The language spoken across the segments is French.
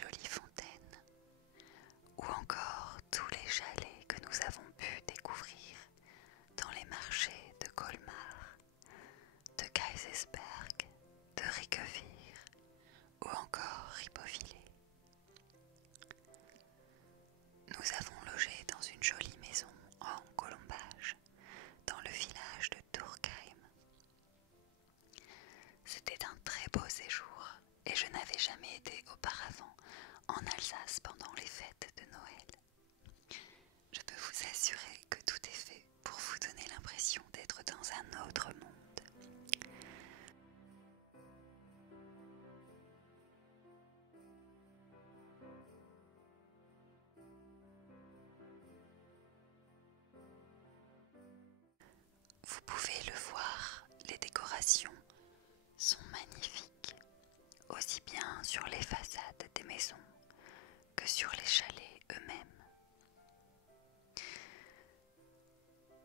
jolies fontaines, ou encore tous les chalets que nous avons pu découvrir dans les marchés de Colmar, de Kaysersberg, de Riquewihr ou encore Ribeauvillé. Nous avons logé dans une jolie maison en colombage dans le village de Turkheim. C'était un très beau séjour et je n'avais jamais été auparavant en Alsace pendant les fêtes de Noël. Je peux vous assurer que tout est fait pour vous donner l'impression d'être dans un autre monde. Vous pouvez le voir, les décorations sont magnifiques, aussi bien sur les façades des maisons que sur les chalets eux-mêmes.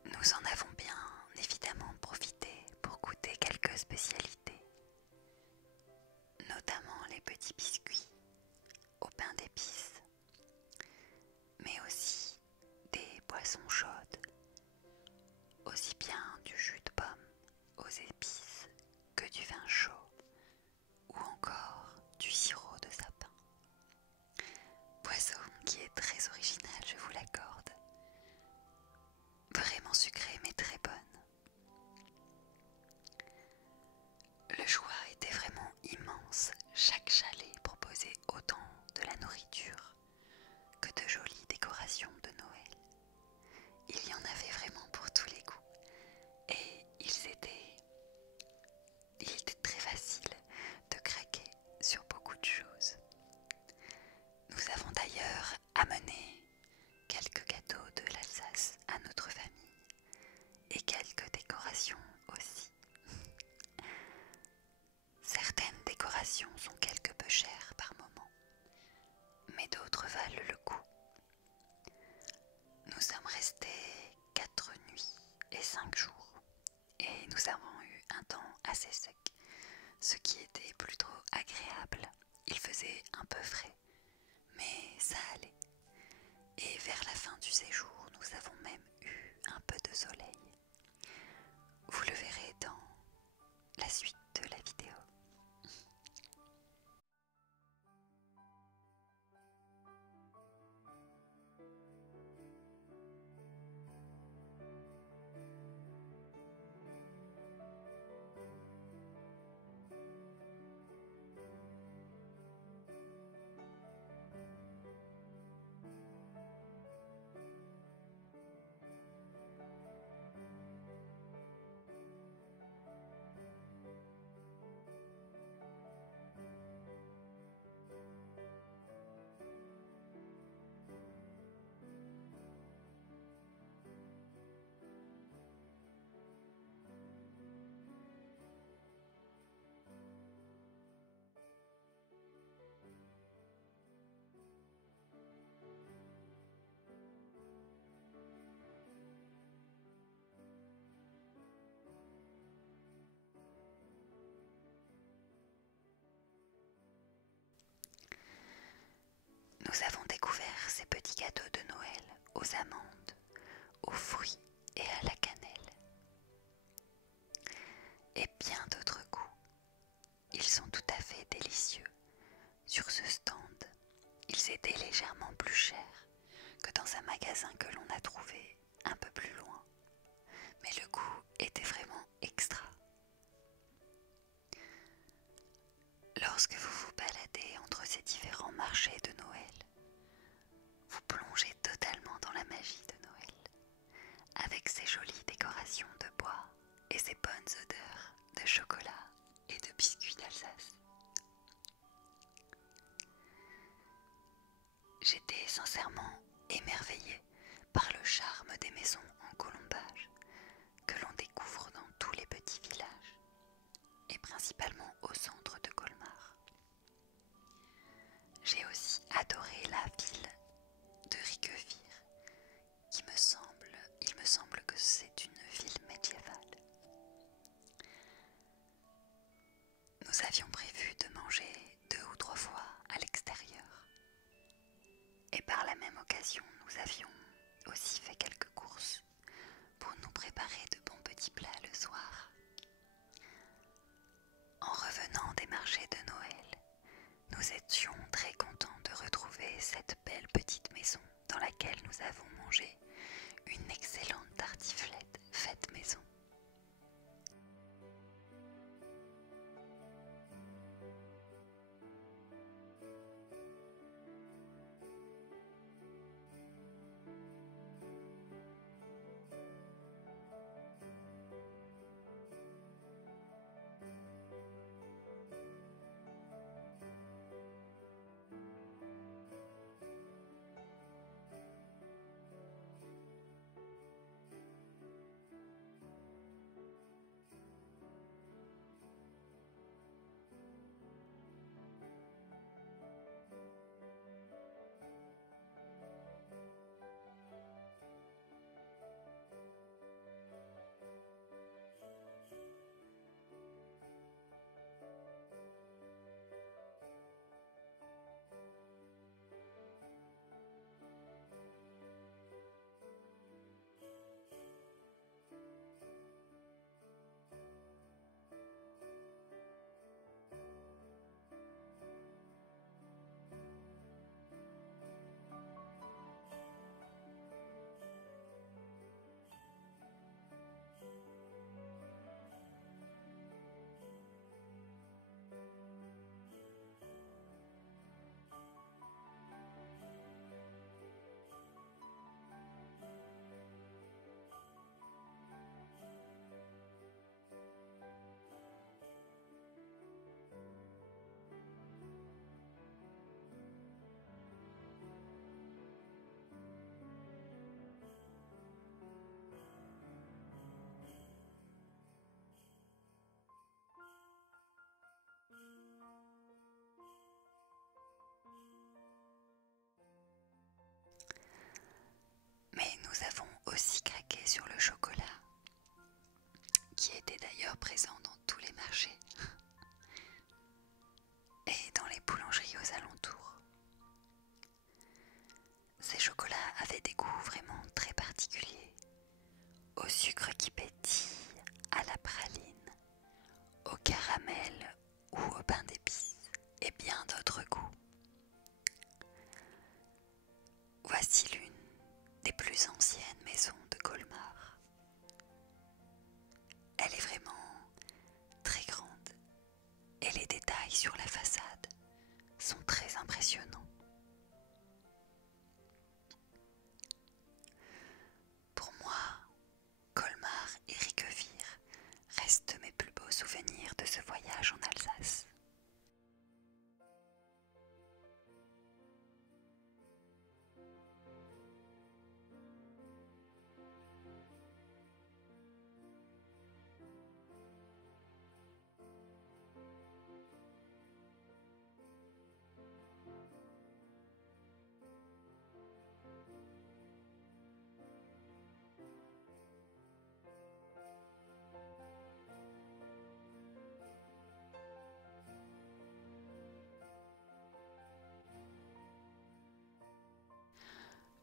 Nous en avons bien évidemment profité pour goûter quelques spécialités, notamment les petits biscuits au pain d'épices, mais aussi des boissons chaudes, aussi bien du jus de pomme aux épices que du vin chaud ou encore du sirop de sapin. Boisson qui est très originale, je vous l'accorde. Vraiment sucrée mais très bonne. Le choix était vraiment immense. Chaque chalet proposait autant de la nourriture que de jolies décorations de Noël. Il y en avait vraiment pour tous les goûts. Et il était très facile de craquer sur beaucoup de choses. Nous avons d'ailleurs amené quelques gâteaux de l'Alsace à notre famille et quelques décorations aussi. Certaines décorations sont quelque peu chères par moment, mais d'autres valent le coup. Nous sommes restés 4 nuits et 5 jours et nous avons eu un temps assez sec, ce qui était plutôt agréable. Il faisait un peu frais, mais ça allait. Et vers la fin du séjour, nous avons même eu un peu de soleil. Vous le verrez dans la suite de la vidéo. Nous avons découvert ces petits gâteaux de Noël aux amandes, aux fruits et à la cannelle. Et bien d'autres goûts. Ils sont tout à fait délicieux. Sur ce stand, ils étaient légèrement plus chers que dans un magasin que l'on a trouvé un peu plus loin. Mais le goût était vraiment extra. Lorsque vous vous baladez entre ces différents marchés de Noël, vous plongez totalement dans la magie de Noël, avec ses jolies décorations de bois et ses bonnes odeurs de chocolat et de biscuits d'Alsace. J'étais sincèrement émerveillée par le charme des maisons en colombage que l'on découvre dans tous les petits villages et principalement au centre de Colmar. J'ai aussi adoré la ville de Riquewihr, il me semble que c'est une ville médiévale. Nous avions prévu de manger 2 ou 3 fois à l'extérieur, occasion, nous avions aussi fait quelques courses pour nous préparer de bons petits plats le soir. En revenant des marchés de Noël, nous étions très contents de retrouver cette belle petite maison dans laquelle nous avons mangé une excellente tartiflette faite maison. Mais nous avons aussi craqué sur le chocolat, qui était d'ailleurs présent dans tous les marchés et dans les boulangeries aux alentours. Ces chocolats avaient des goûts vraiment très particuliers, au sucre qui pétille, à la praline, au caramel ou au pain d'épices et bien d'autres goûts. Voici l'une des plus anciennes maisons de Colmar. Elle est vraiment très grande et les détails sur la façade sont très impressionnants. Pour moi, Colmar et Riquevire restent mes plus beaux souvenirs de ce voyage en Alsace.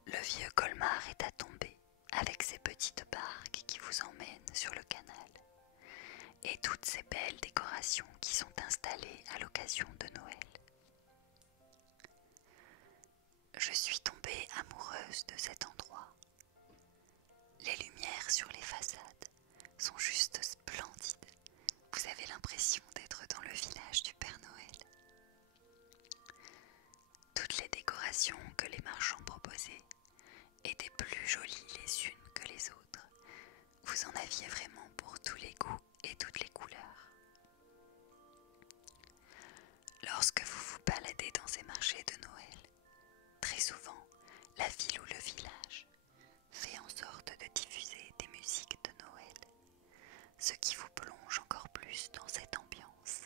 Le vieux Colmar est à tomber avec ses petites barques qui vous emmènent sur le canal et toutes ces belles décorations qui sont installées à l'occasion de Noël. Je suis tombée amoureuse de cet endroit. Les lumières sur les façades sont juste splendides. Vous avez l'impression d'être dans le village du Père Noël. Toutes les décorations que les marchands proposaient étaient plus jolies les unes que les autres. Vous en aviez vraiment pour tous les goûts et toutes les couleurs. Lorsque vous vous baladez dans ces marchés de Noël, très souvent, la ville ou le village fait en sorte de diffuser des musiques de Noël, ce qui vous plonge encore plus dans cette ambiance.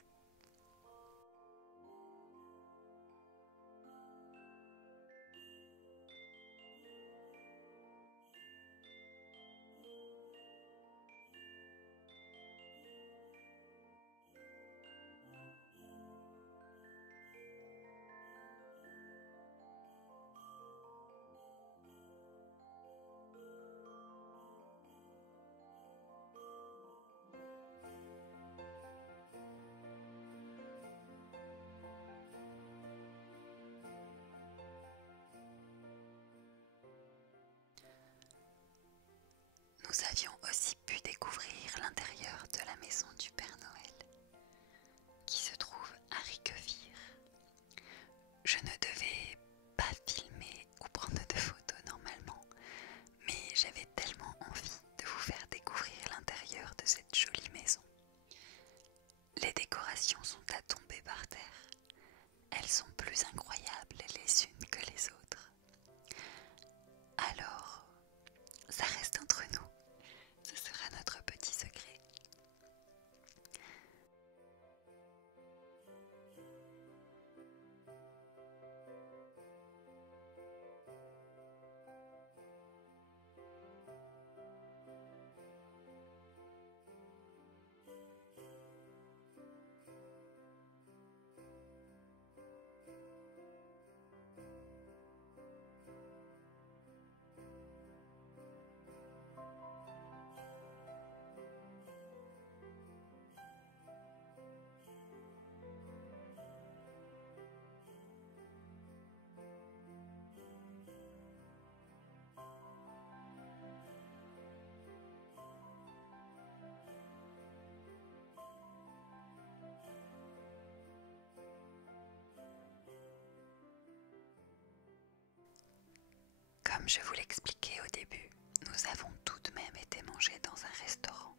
Comme je vous l'expliquais au début, nous avons tout de même été manger dans un restaurant,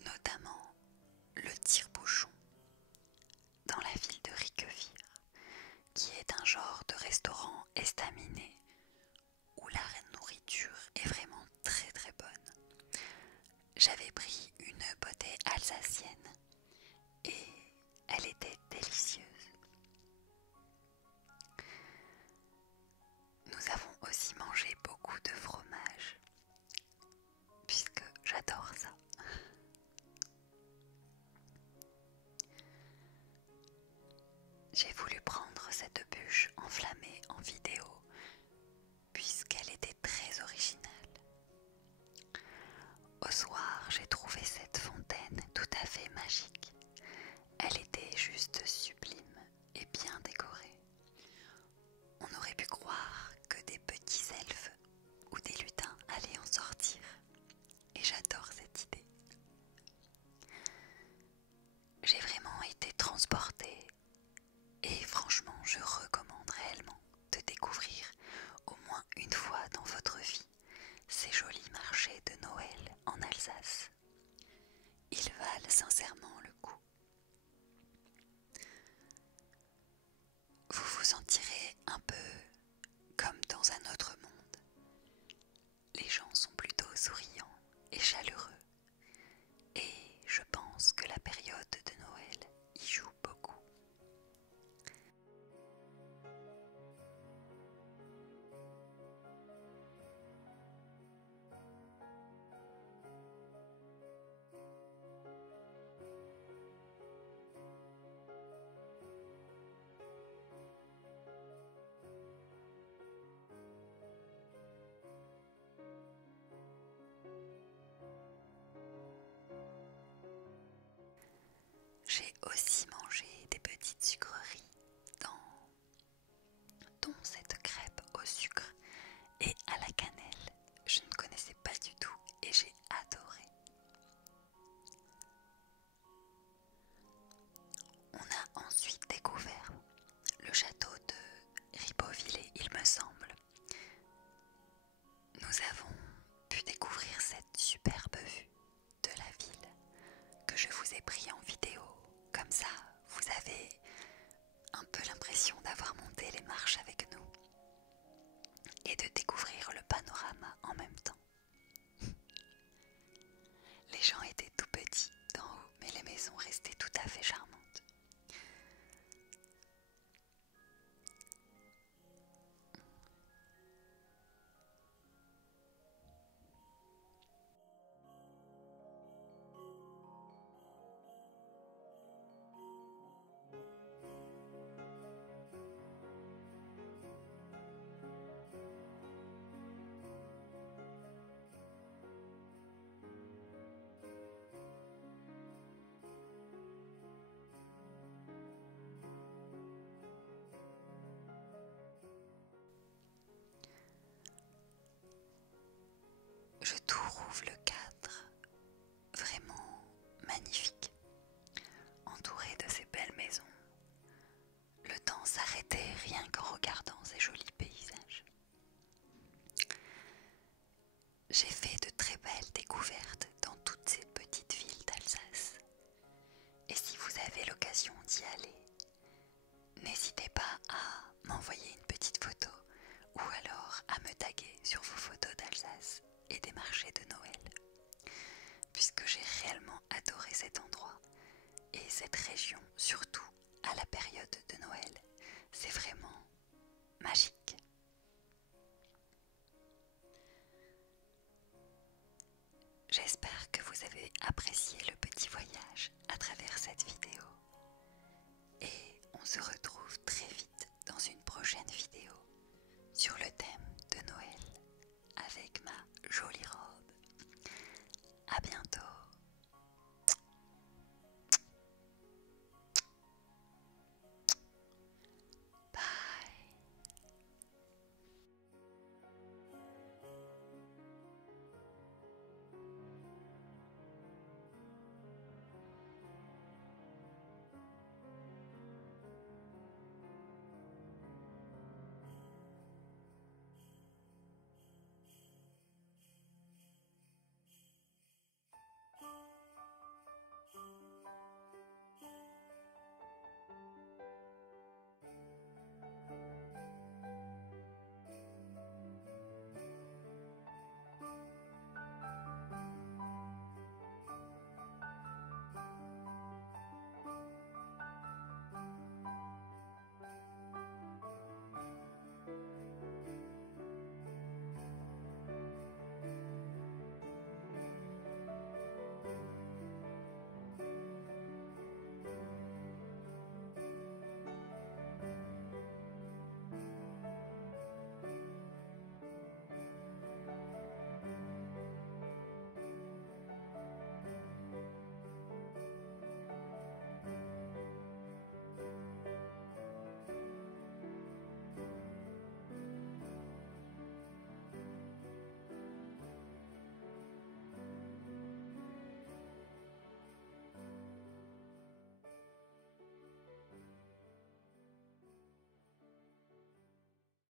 notamment le Tire-Bouchon, dans la ville de Riquewire, qui est un genre de restaurant estaminet où la nourriture est vraiment très très bonne. J'avais pris une potée alsacienne et elle était délicieuse. Nous avons aussi mangé beaucoup de fromage, puisque j'adore ça. J'ai voulu prendre cette bûche enflammée en vidéo, puisqu'elle était très originale. Au soir, j'ai trouvé cette fontaine tout à fait magique. Elle était juste sublime et bien décorée. On aurait pu croire que des petits elfes ou des lutins allaient en sortir. Et j'adore cette idée. J'ai vraiment été transportée et franchement je recommande réellement de découvrir au moins une fois dans votre vie ces jolis marchés de Noël en Alsace. Ils valent sincèrement le coup. Vous vous sentirez un peu comme dans un autre monde. Les gens sont plutôt souriants et chaleureux. Et je pense que la période de Noël y joue beaucoup. J'ai aussi mangé des petites sucreries, dont cette crêpe au sucre et à la cannelle. Je ne connaissais pas du tout et j'ai adoré. On a ensuite découvert le château de Ribeauvillé, il me semble. Nous avons pu découvrir cette superbe vue de la ville que je vous ai pris en vidéo. Comme ça, vous avez un peu l'impression d'avoir monté les marches avec nous et de découvrir le panorama en même temps. Les gens étaient tout petits d'en haut, mais les maisons restaient tout à fait charmantes. Je trouve le cadre vraiment magnifique, entouré de ces belles maisons. Le temps s'arrêtait rien qu'en regardant ces jolis paysages. J'ai fait de très belles découvertes dans toutes ces petites villes d'Alsace. Et si vous avez l'occasion d'y aller, n'hésitez pas à m'envoyer une petite photo ou alors à me taguer sur vos photos d'Alsace et des marchés de Noël, puisque j'ai réellement adoré cet endroit et cette région, surtout à la période de Noël. C'est vraiment magique.